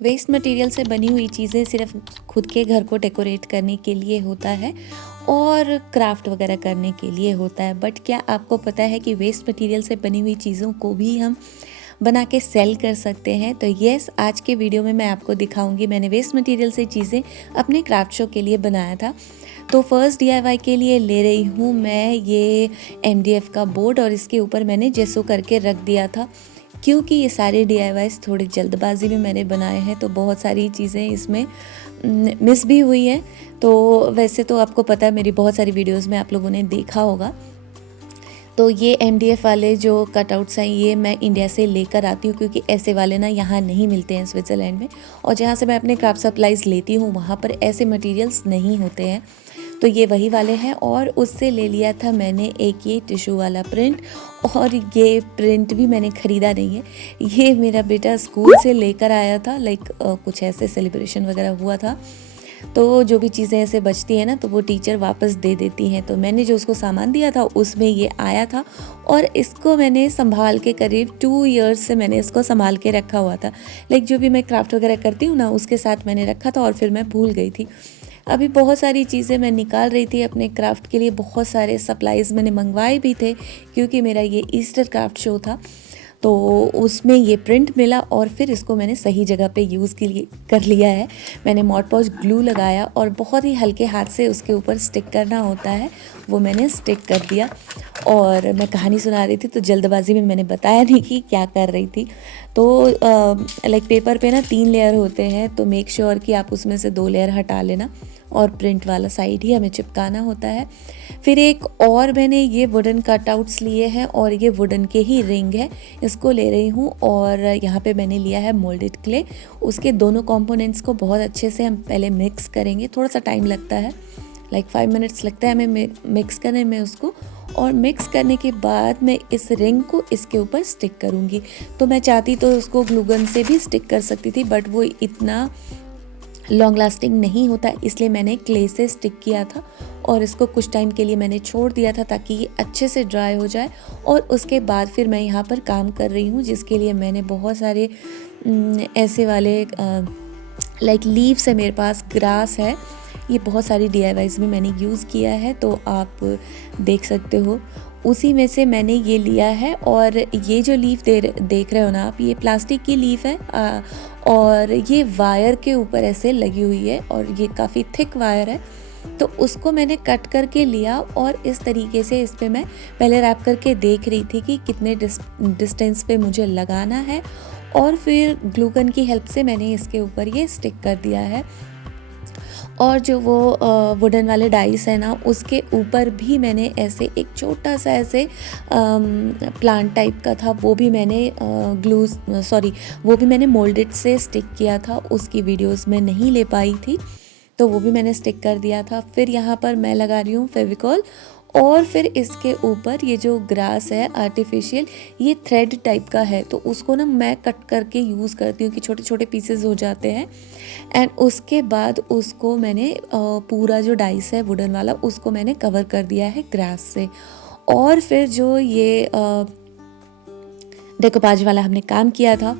Waste material से बनी हुई चीज़ें सिर्फ खुद के घर को डेकोरेट करने के लिए होता है और क्राफ्ट वगैरह करने के लिए होता है। बट क्या आपको पता है कि वेस्ट मटेरियल से बनी हुई चीज़ों को भी हम बना के सेल कर सकते हैं? तो यस, आज के वीडियो में मैं आपको दिखाऊंगी। मैंने वेस्ट मटेरियल से चीज़ें अपने क्राफ्ट शो के लिए बनाया था। तो फर्स्ट DIY के लिए ले रही हूँ मैं ये MDF का बोर्ड और इसके ऊपर मैंने जेसो करके रख दिया था, क्योंकि ये सारे DIYs थोड़ी जल्दबाजी में मैंने बनाए हैं, तो बहुत सारी चीज़ें इसमें मिस भी हुई हैं। तो वैसे तो आपको पता है, मेरी बहुत सारी वीडियोस में आप लोगों ने देखा होगा। तो ये MDF वाले जो कटआउट्स हैं ये मैं इंडिया से लेकर आती हूँ, क्योंकि ऐसे वाले ना यहाँ नहीं मिलते हैं स्विट्ज़रलैंड में, और जहाँ से मैं अपने क्राफ्ट सप्लाईज़ लेती हूँ वहाँ पर ऐसे मटेरियल्स नहीं होते हैं। तो ये वही वाले हैं, और उससे ले लिया था मैंने एक ये टिशू वाला प्रिंट। और ये प्रिंट भी मैंने ख़रीदा नहीं है, ये मेरा बेटा स्कूल से लेकर आया था। कुछ ऐसे सेलिब्रेशन वगैरह हुआ था, तो जो भी चीज़ें ऐसे बचती हैं ना, तो वो टीचर वापस दे देती हैं। तो मैंने जो उसको सामान दिया था उसमें ये आया था, और इसको मैंने संभाल के करीब 2 इयर्स से मैंने इसको संभाल के रखा हुआ था। जो भी मैं क्राफ्ट वगैरह करती हूँ ना, उसके साथ मैंने रखा था और फिर मैं भूल गई थी। अभी बहुत सारी चीज़ें मैं निकाल रही थी अपने क्राफ्ट के लिए, बहुत सारे सप्लाईज़ मैंने मंगवाए भी थे, क्योंकि मेरा ये ईस्टर क्राफ्ट शो था। तो उसमें ये प्रिंट मिला और फिर इसको मैंने सही जगह पे यूज़ कर लिया है। मैंने मॉड पॉज ग्लू लगाया और बहुत ही हल्के हाथ से उसके ऊपर स्टिक करना होता है, वो मैंने स्टिक कर दिया। और मैं कहानी सुना रही थी, तो जल्दबाजी में मैंने बताया नहीं कि क्या कर रही थी। तो पेपर पे ना 3 लेयर होते हैं, तो मेक श्योर कि आप उसमें से 2 लेयर हटा लेना, और प्रिंट वाला साइड ही हमें चिपकाना होता है। फिर एक और मैंने ये वुडन कटआउट्स लिए हैं, और ये वुडन के ही रिंग है, इसको ले रही हूँ। और यहाँ पे मैंने लिया है मोल्डेड क्ले। उसके दोनों कंपोनेंट्स को बहुत अच्छे से हम पहले मिक्स करेंगे, थोड़ा सा टाइम लगता है, 5 मिनट्स लगता है हमें मिक्स करने में उसको। और मिक्स करने के बाद मैं इस रिंग को इसके ऊपर स्टिक करूँगी। तो मैं चाहती तो उसको ग्लू गन से भी स्टिक कर सकती थी, बट वो इतना लॉन्ग लास्टिंग नहीं होता, इसलिए मैंने क्ले से स्टिक किया था। और इसको कुछ टाइम के लिए मैंने छोड़ दिया था ताकि ये अच्छे से ड्राई हो जाए। और उसके बाद फिर मैं यहाँ पर काम कर रही हूँ, जिसके लिए मैंने बहुत सारे ऐसे वाले लीव्स है, मेरे पास ग्रास है, ये बहुत सारी DIYs में मैंने यूज़ किया है, तो आप देख सकते हो। उसी में से मैंने ये लिया है। और ये जो लीफ देख रहे हो ना आप, ये प्लास्टिक की लीफ है, और ये वायर के ऊपर ऐसे लगी हुई है, और ये काफ़ी थिक वायर है। तो उसको मैंने कट करके लिया, और इस तरीके से इस पर मैं पहले रैप करके देख रही थी कि कितने डिस्टेंस पे मुझे लगाना है, और फिर ग्लू गन की हेल्प से मैंने इसके ऊपर ये स्टिक कर दिया है। और जो वो वुडन वाले डाइस है ना, उसके ऊपर भी मैंने ऐसे एक छोटा सा ऐसे प्लांट टाइप का था, वो भी मैंने वो भी मैंने मोल्डेड से स्टिक किया था। उसकी वीडियोस में नहीं ले पाई थी, तो वो भी मैंने स्टिक कर दिया था। फिर यहाँ पर मैं लगा रही हूँ फेविकॉल, और फिर इसके ऊपर ये जो ग्रास है आर्टिफिशियल, ये थ्रेड टाइप का है, तो उसको ना मैं कट करके यूज़ करती हूँ कि छोटे छोटे पीसेस हो जाते हैं। एंड उसके बाद उसको मैंने पूरा जो डाइस है वुडन वाला, उसको मैंने कवर कर दिया है ग्रास से। और फिर जो ये डेकोपाज वाला हमने काम किया था,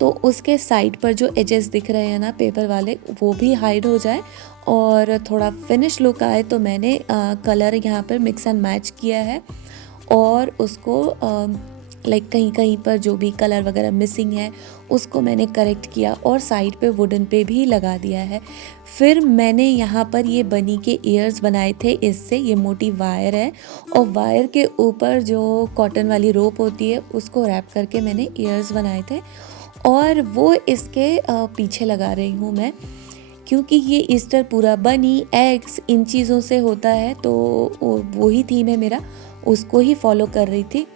तो उसके साइड पर जो एजेस दिख रहे हैं ना पेपर वाले, वो भी हाइड हो जाए और थोड़ा फिनिश लुक आए, तो मैंने कलर यहाँ पर मिक्स एंड मैच किया है। और उसको कहीं कहीं पर जो भी कलर वगैरह मिसिंग है उसको मैंने करेक्ट किया, और साइड पे वुडन पे भी लगा दिया है। फिर मैंने यहाँ पर ये बनी के ईयर्स बनाए थे इससे, ये मोटी वायर है, और वायर के ऊपर जो कॉटन वाली रोप होती है उसको रैप करके मैंने ईयर्स बनाए थे, और वो इसके पीछे लगा रही हूँ मैं, क्योंकि ये ईस्टर पूरा बनी एग्स इन चीज़ों से होता है, तो वही थीम है मेरा, उसको ही फॉलो कर रही थी।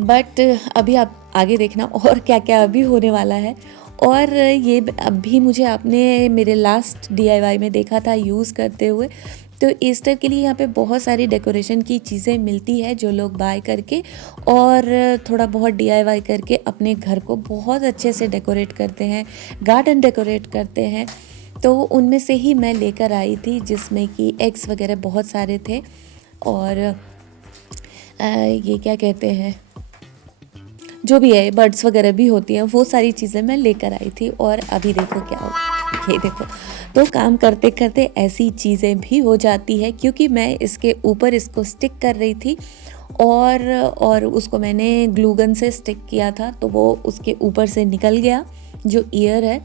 बट अभी आप आगे देखना और क्या क्या अभी होने वाला है। और ये अभी मुझे आपने मेरे लास्ट DIY में देखा था यूज़ करते हुए। तो ईस्टर के लिए यहाँ पे बहुत सारी डेकोरेशन की चीज़ें मिलती है, जो लोग बाय करके और थोड़ा बहुत DIY करके अपने घर को बहुत अच्छे से डेकोरेट करते हैं, गार्डन डेकोरेट करते हैं। तो उनमें से ही मैं लेकर आई थी, जिसमें कि एग्स वगैरह बहुत सारे थे, और ये क्या कहते हैं, जो भी है बर्ड्स वगैरह भी होती हैं, वो सारी चीज़ें मैं लेकर आई थी। और अभी देखो क्या हो, ये देखो। तो काम करते करते ऐसी चीज़ें भी हो जाती है, क्योंकि मैं इसके ऊपर इसको स्टिक कर रही थी और उसको मैंने ग्लू गन से स्टिक किया था, तो वो उसके ऊपर से निकल गया जो ईयर है।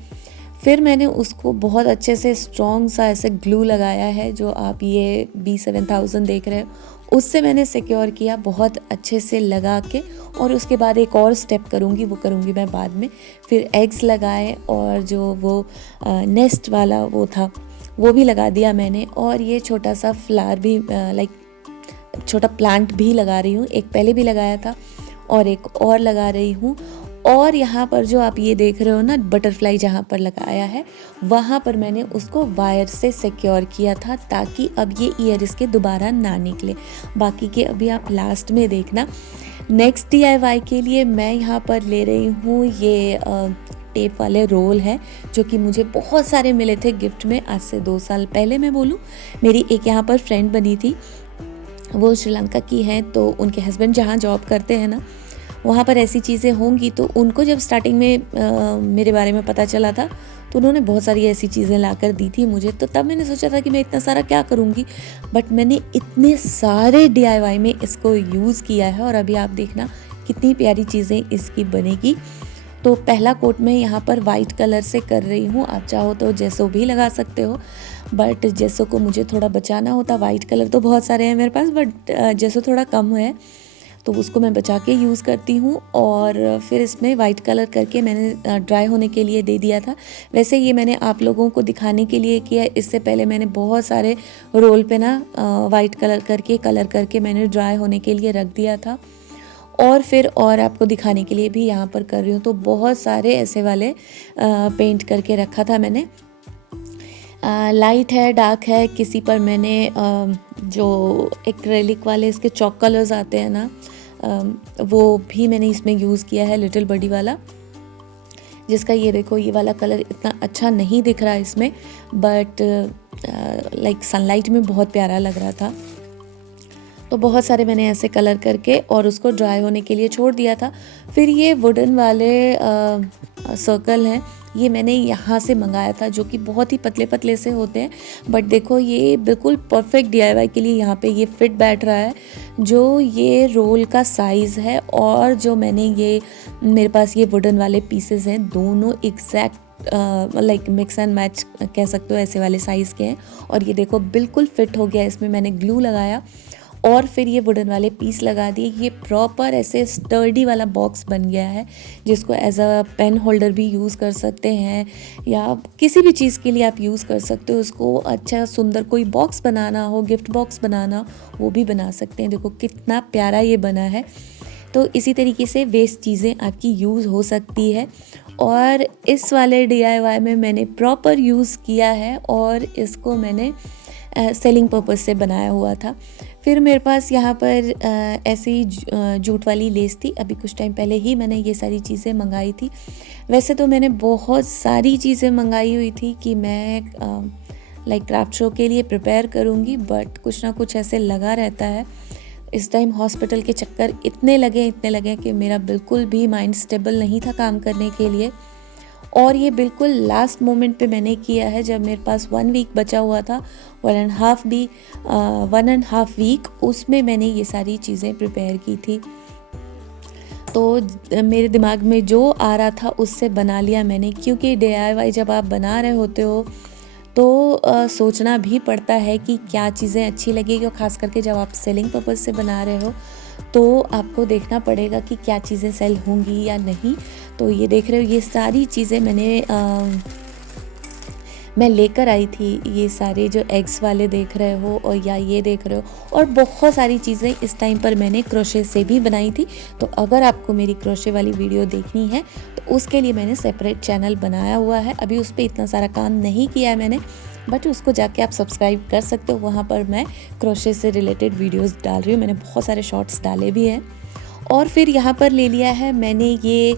फिर मैंने उसको बहुत अच्छे से स्ट्रॉन्ग सा ऐसे ग्लू लगाया है, जो आप ये B7000 देख रहे हो, उससे मैंने सिक्योर किया बहुत अच्छे से लगा के। और उसके बाद एक और स्टेप करूँगी, वो करूँगी मैं बाद में। फिर एग्स लगाए और जो वो नेस्ट वाला वो था वो भी लगा दिया मैंने। और ये छोटा सा फ्लावर भी लाइक छोटा प्लांट भी लगा रही हूँ, एक पहले भी लगाया था और एक और लगा रही हूँ। और यहाँ पर जो आप ये देख रहे हो ना, बटरफ्लाई जहाँ पर लगाया है वहाँ पर मैंने उसको वायर से सिक्योर किया था, ताकि अब ये ईयर इसके दोबारा ना निकले। बाकी के अभी आप लास्ट में देखना। नेक्स्ट DIY के लिए मैं यहाँ पर ले रही हूँ ये टेप वाले रोल हैं, जो कि मुझे बहुत सारे मिले थे गिफ्ट में आज से 2 साल पहले। मैं बोलूँ, मेरी एक यहाँ पर फ्रेंड बनी थी, वो श्रीलंका की हैं, तो उनके हस्बैंड जहाँ जॉब करते हैं ना, वहाँ पर ऐसी चीज़ें होंगी। तो उनको जब स्टार्टिंग में मेरे बारे में पता चला था, तो उन्होंने बहुत सारी ऐसी चीज़ें ला कर दी थी मुझे। तो तब मैंने सोचा था कि मैं इतना सारा क्या करूँगी, बट मैंने इतने सारे DIY में इसको यूज़ किया है। और अभी आप देखना कितनी प्यारी चीज़ें इसकी बनेगी। तो पहला कोट मैं यहाँ पर वाइट कलर से कर रही हूँ। आप चाहो तो जेसो भी लगा सकते हो, बट जेसो को मुझे थोड़ा बचाना होता। वाइट कलर तो बहुत सारे हैं मेरे पास, बट जेसो थोड़ा कम है, तो उसको मैं बचा के यूज़ करती हूँ। और फिर इसमें वाइट कलर करके मैंने ड्राई होने के लिए दे दिया था। वैसे ये मैंने आप लोगों को दिखाने के लिए किया, इससे पहले मैंने बहुत सारे रोल पे ना वाइट कलर करके मैंने ड्राई होने के लिए रख दिया था। और फिर और आपको दिखाने के लिए भी यहाँ पर कर रही हूँ। तो बहुत सारे ऐसे वाले पेंट करके रखा था मैंने। लाइट है, डार्क है, किसी पर मैंने जो एक्रेलिक वाले इसके चॉक कलर्स आते हैं ना, वो भी मैंने इसमें यूज़ किया है, लिटिल बडी वाला, जिसका ये देखो ये वाला कलर इतना अच्छा नहीं दिख रहा इसमें, बट लाइक सनलाइट में बहुत प्यारा लग रहा था। तो बहुत सारे मैंने ऐसे कलर करके और उसको ड्राई होने के लिए छोड़ दिया था। फिर ये वुडन वाले सर्कल हैं, ये मैंने यहाँ से मंगाया था, जो कि बहुत ही पतले पतले से होते हैं। बट देखो ये बिल्कुल परफेक्ट DIY के लिए यहाँ पे ये फिट बैठ रहा है, जो ये रोल का साइज़ है। और जो मैंने ये मेरे पास ये वुडन वाले पीसेस हैं, दोनों exact like mix and match कह सकते हो, ऐसे वाले साइज़ के हैं। और ये देखो बिल्कुल फिट हो गया, इसमें मैंने ग्लू लगाया और फिर ये वुडन वाले पीस लगा दिए। ये प्रॉपर ऐसे स्टर्डी वाला बॉक्स बन गया है, जिसको एज अ पेन होल्डर भी यूज़ कर सकते हैं, या किसी भी चीज़ के लिए आप यूज़ कर सकते हो। उसको अच्छा सुंदर कोई बॉक्स बनाना हो, गिफ्ट बॉक्स बनाना, वो भी बना सकते हैं। देखो कितना प्यारा ये बना है। तो इसी तरीके से वेस्ट चीज़ें आपकी यूज़ हो सकती है। और इस वाले DIY में मैंने प्रॉपर यूज़ किया है, और इसको मैंने सेलिंग पर्पस से बनाया हुआ था। फिर मेरे पास यहाँ पर ऐसे ही जूट वाली लेस थी। अभी कुछ टाइम पहले ही मैंने ये सारी चीज़ें मंगाई थी। वैसे तो मैंने बहुत सारी चीज़ें मंगाई हुई थी कि मैं लाइक क्राफ्ट शो के लिए प्रिपेयर करूँगी, बट कुछ ना कुछ ऐसे लगा रहता है। इस टाइम हॉस्पिटल के चक्कर इतने लगे कि मेरा बिल्कुल भी माइंड स्टेबल नहीं था काम करने के लिए। और ये बिल्कुल लास्ट मोमेंट पे मैंने किया है, जब मेरे पास 1 वीक बचा हुआ था, 1.5 वीक, उसमें मैंने ये सारी चीज़ें प्रिपेयर की थी। तो मेरे दिमाग में जो आ रहा था उससे बना लिया मैंने, क्योंकि DIY जब आप बना रहे होते हो तो सोचना भी पड़ता है कि क्या चीज़ें अच्छी लगेगी। और ख़ास करके जब आप सेलिंग पर्पज़ से बना रहे हो, तो आपको देखना पड़ेगा कि क्या चीज़ें सेल होंगी या नहीं। तो ये देख रहे हो, ये सारी चीज़ें मैं लेकर आई थी। ये सारे जो एग्स वाले देख रहे हो, और या ये देख रहे हो, और बहुत सारी चीज़ें इस टाइम पर मैंने क्रोशे से भी बनाई थी। तो अगर आपको मेरी क्रोशे वाली वीडियो देखनी है, तो उसके लिए मैंने सेपरेट चैनल बनाया हुआ है। अभी उस पर इतना सारा काम नहीं किया है मैंने, बट उसको जाके आप सब्सक्राइब कर सकते हो। वहाँ पर मैं क्रोशे से रिलेटेड वीडियोस डाल रही हूँ, मैंने बहुत सारे शॉर्ट्स डाले भी हैं। और फिर यहाँ पर ले लिया है मैंने ये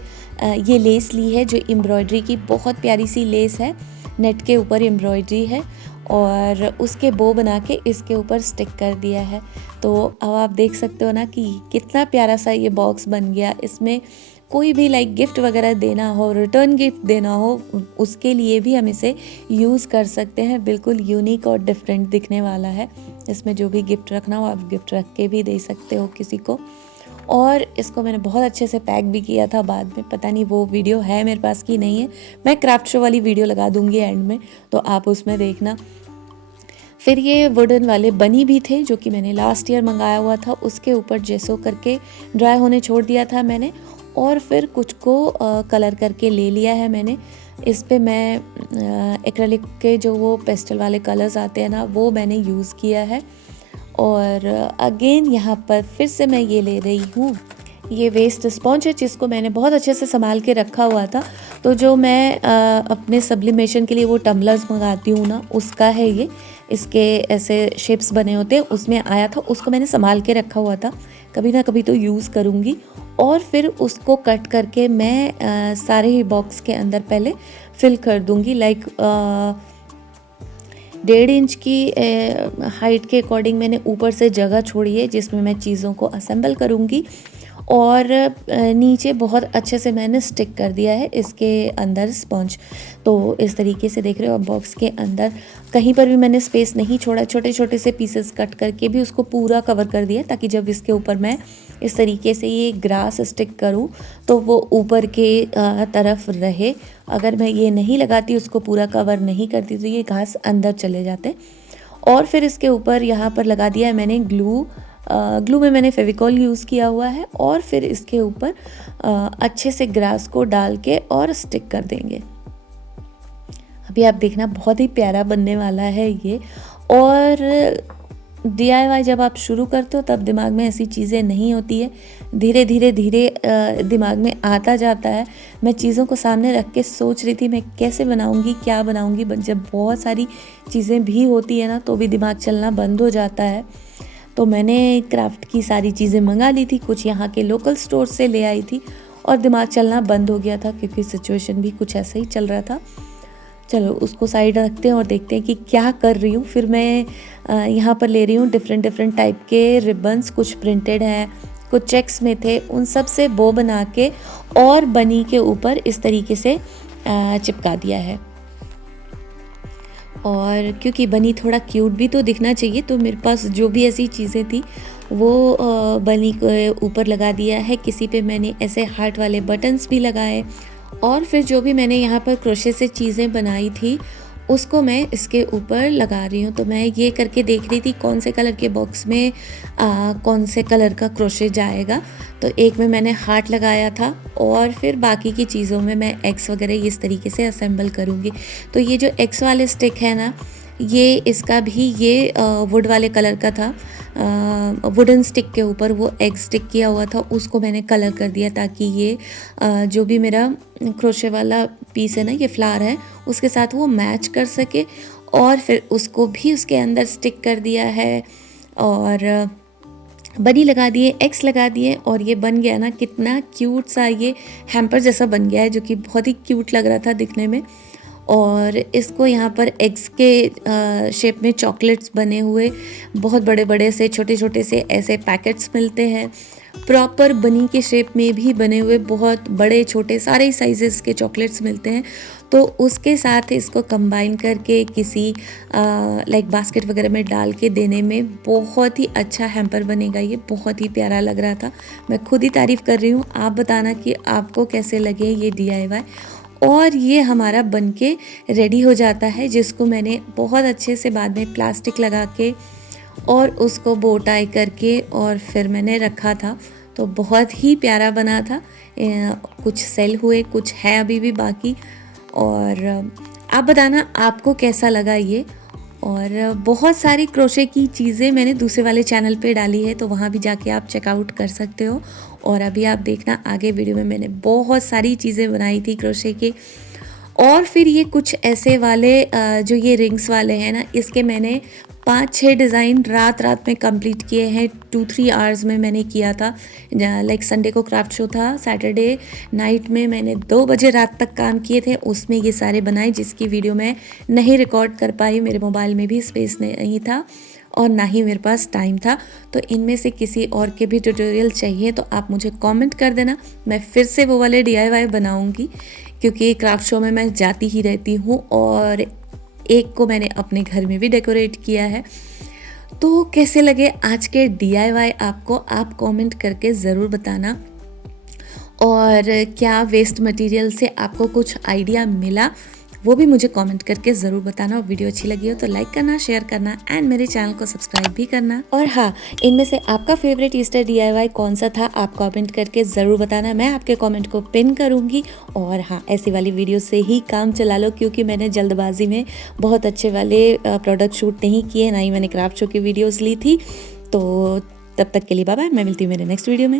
लेस ली है, जो एम्ब्रॉयडरी की बहुत प्यारी सी लेस है। नेट के ऊपर एम्ब्रॉयडरी है, और उसके बो बना के इसके ऊपर स्टिक कर दिया है। तो अब आप देख सकते हो ना कि कितना प्यारा सा ये बॉक्स बन गया। इसमें कोई भी लाइक गिफ्ट वगैरह देना हो, रिटर्न गिफ्ट देना हो, उसके लिए भी हम इसे यूज़ कर सकते हैं। बिल्कुल यूनिक और डिफरेंट दिखने वाला है। इसमें जो भी गिफ्ट रखना हो आप गिफ्ट रख के भी दे सकते हो किसी को। और इसको मैंने बहुत अच्छे से पैक भी किया था बाद में, पता नहीं वो वीडियो है मेरे पास कि नहीं है, मैं क्राफ्ट शो वाली वीडियो लगा दूंगी एंड में, तो आप उसमें देखना। फिर ये वुडन वाले बनी भी थे जो कि मैंने लास्ट ईयर मंगाया हुआ था, उसके ऊपर जेसो करके ड्राई होने छोड़ दिया था मैंने, और फिर कुछ को कलर करके ले लिया है मैंने। इस पे मैं एक्रेलिक के जो वो पेस्टल वाले कलर्स आते हैं ना, वो मैंने यूज़ किया है। और अगेन यहाँ पर फिर से मैं ये ले रही हूँ, ये वेस्ट स्पॉन्ज है जिसको मैंने बहुत अच्छे से संभाल के रखा हुआ था। तो जो मैं अपने सब्लिमेशन के लिए वो टम्बलर्स मंगाती हूँ ना, उसका है ये। इसके ऐसे शेप्स बने होते हैं, उसमें आया था, उसको मैंने संभाल के रखा हुआ था, कभी ना कभी तो यूज़ करूँगी। और फिर उसको कट करके मैं सारे ही बॉक्स के अंदर पहले फिल कर दूँगी। लाइक 1.5 इंच की हाइट के अकॉर्डिंग मैंने ऊपर से जगह छोड़ी है जिसमें मैं चीज़ों को असेंबल करूँगी। और नीचे बहुत अच्छे से मैंने स्टिक कर दिया है इसके अंदर स्पॉन्ज। तो इस तरीके से देख रहे हो, बॉक्स के अंदर कहीं पर भी मैंने स्पेस नहीं छोड़ा, छोटे छोटे से पीसेस कट करके भी उसको पूरा कवर कर दिया, ताकि जब इसके ऊपर मैं इस तरीके से ये ग्रास स्टिक करूं तो वो ऊपर के तरफ रहे। अगर मैं ये नहीं लगाती, उसको पूरा कवर नहीं करती, तो ये घास अंदर चले जाते। और फिर इसके ऊपर यहाँ पर लगा दिया है मैंने ग्लू में मैंने फेविकॉल यूज़ किया हुआ है। और फिर इसके ऊपर अच्छे से ग्रास को डाल के और स्टिक कर देंगे। अभी आप देखना, बहुत ही प्यारा बनने वाला है ये। और DIY जब आप शुरू करते हो तब दिमाग में ऐसी चीज़ें नहीं होती है, धीरे धीरे दिमाग में आता जाता है। मैं चीज़ों को सामने रख के सोच रही थी मैं कैसे बनाऊंगी, क्या बनाऊंगी, जब बहुत सारी चीज़ें भी होती है ना तो भी दिमाग चलना बंद हो जाता है। तो मैंने क्राफ्ट की सारी चीज़ें मंगा ली थी, कुछ यहाँ के लोकल स्टोर से ले आई थी, और दिमाग चलना बंद हो गया था क्योंकि सिचुएशन भी कुछ ऐसा ही चल रहा था। चलो उसको साइड रखते हैं और देखते हैं कि क्या कर रही हूँ। फिर मैं यहाँ पर ले रही हूँ डिफरेंट टाइप के रिबन्स, कुछ प्रिंटेड हैं, कुछ चेक्स में थे, उन सब से बो बना के और बनी के ऊपर इस तरीके से चिपका दिया है। और क्योंकि बनी थोड़ा क्यूट भी तो दिखना चाहिए, तो मेरे पास जो भी ऐसी चीज़ें थी वो बनी के ऊपर लगा दिया है। किसी पे मैंने ऐसे हार्ट वाले बटन्स भी लगाए। और फिर जो भी मैंने यहाँ पर क्रोशे से चीज़ें बनाई थी उसको मैं इसके ऊपर लगा रही हूँ। तो मैं ये करके देख रही थी कौन से कलर के बॉक्स में कौन से कलर का क्रोशे जाएगा। तो एक में मैंने हार्ट लगाया था, और फिर बाकी की चीज़ों में मैं एक्स वगैरह इस तरीके से असेंबल करूँगी। तो ये जो एक्स वाले स्टिक है ना, ये इसका भी ये वुड वाले कलर का था। वुडन स्टिक के ऊपर वो एग स्टिक किया हुआ था, उसको मैंने कलर कर दिया ताकि ये जो भी मेरा क्रोशे वाला पीस है ना, ये फ्लावर है, उसके साथ वो मैच कर सके। और फिर उसको भी उसके अंदर स्टिक कर दिया है, और बनी लगा दिए, एक्स लगा दिए, और ये बन गया ना कितना क्यूट सा ये हैम्पर जैसा बन गया है, जो कि बहुत ही क्यूट लग रहा था दिखने में। और इसको यहाँ पर एग्स के शेप में चॉकलेट्स बने हुए बहुत बड़े बड़े से छोटे छोटे से ऐसे पैकेट्स मिलते हैं। प्रॉपर बनी के शेप में भी बने हुए बहुत बड़े छोटे सारे ही साइजेस के चॉकलेट्स मिलते हैं। तो उसके साथ इसको कंबाइन करके किसी लाइक बास्केट वगैरह में डाल के देने में बहुत ही अच्छा हैम्पर बनेगा। ये बहुत ही प्यारा लग रहा था, मैं खुद ही तारीफ़ कर रही हूँ। आप बताना कि आपको कैसे लगे ये DIY। और ये हमारा बनके रेडी हो जाता है, जिसको मैंने बहुत अच्छे से बाद में प्लास्टिक लगा के और उसको बो टाई करके और फिर मैंने रखा था। तो बहुत ही प्यारा बना था। कुछ सेल हुए, कुछ है अभी भी बाकी। और आप बताना आपको कैसा लगा ये। और बहुत सारी क्रोशे की चीज़ें मैंने दूसरे वाले चैनल पे डाली है, तो वहाँ भी जाके आप चेकआउट कर सकते हो। और अभी आप देखना आगे वीडियो में मैंने बहुत सारी चीज़ें बनाई थी क्रोशे के। और फिर ये कुछ ऐसे वाले जो ये रिंग्स वाले हैं ना, इसके मैंने 5-6 डिज़ाइन रात में कंप्लीट किए हैं। 2-3 आवर्स में मैंने किया था। लाइक संडे को क्राफ्ट शो था, सैटरडे नाइट में मैंने 2 बजे रात तक काम किए थे, उसमें ये सारे बनाए, जिसकी वीडियो मैं नहीं रिकॉर्ड कर पाई, मेरे मोबाइल में भी स्पेस नहीं था। और ना ही मेरे पास टाइम था। तो इनमें से किसी और के भी ट्यूटोरियल चाहिए तो आप मुझे कमेंट कर देना, मैं फिर से वो वाले DIY बनाऊंगी, क्योंकि क्राफ्ट शो में मैं जाती ही रहती हूँ और एक को मैंने अपने घर में भी डेकोरेट किया है। तो कैसे लगे आज के DIY आपको, आप कमेंट करके ज़रूर बताना। और क्या वेस्ट मटेरियल से आपको कुछ आइडिया मिला वो भी मुझे कमेंट करके ज़रूर बताना। और वीडियो अच्छी लगी हो तो लाइक करना, शेयर करना एंड मेरे चैनल को सब्सक्राइब भी करना। और हाँ, इनमें से आपका फेवरेट ईस्टर DIY कौन सा था आप कमेंट करके ज़रूर बताना, मैं आपके कमेंट को पिन करूँगी। और हाँ, ऐसी वाली वीडियो से ही काम चला लो, क्योंकि मैंने जल्दबाजी में बहुत अच्छे वाले प्रोडक्ट शूट नहीं किए, ना ही मैंने क्राफ्ट शो की वीडियोज़ ली थी। तो तब तक के लिए बाय बाय, मैं मिलती हूँ मेरे नेक्स्ट वीडियो में।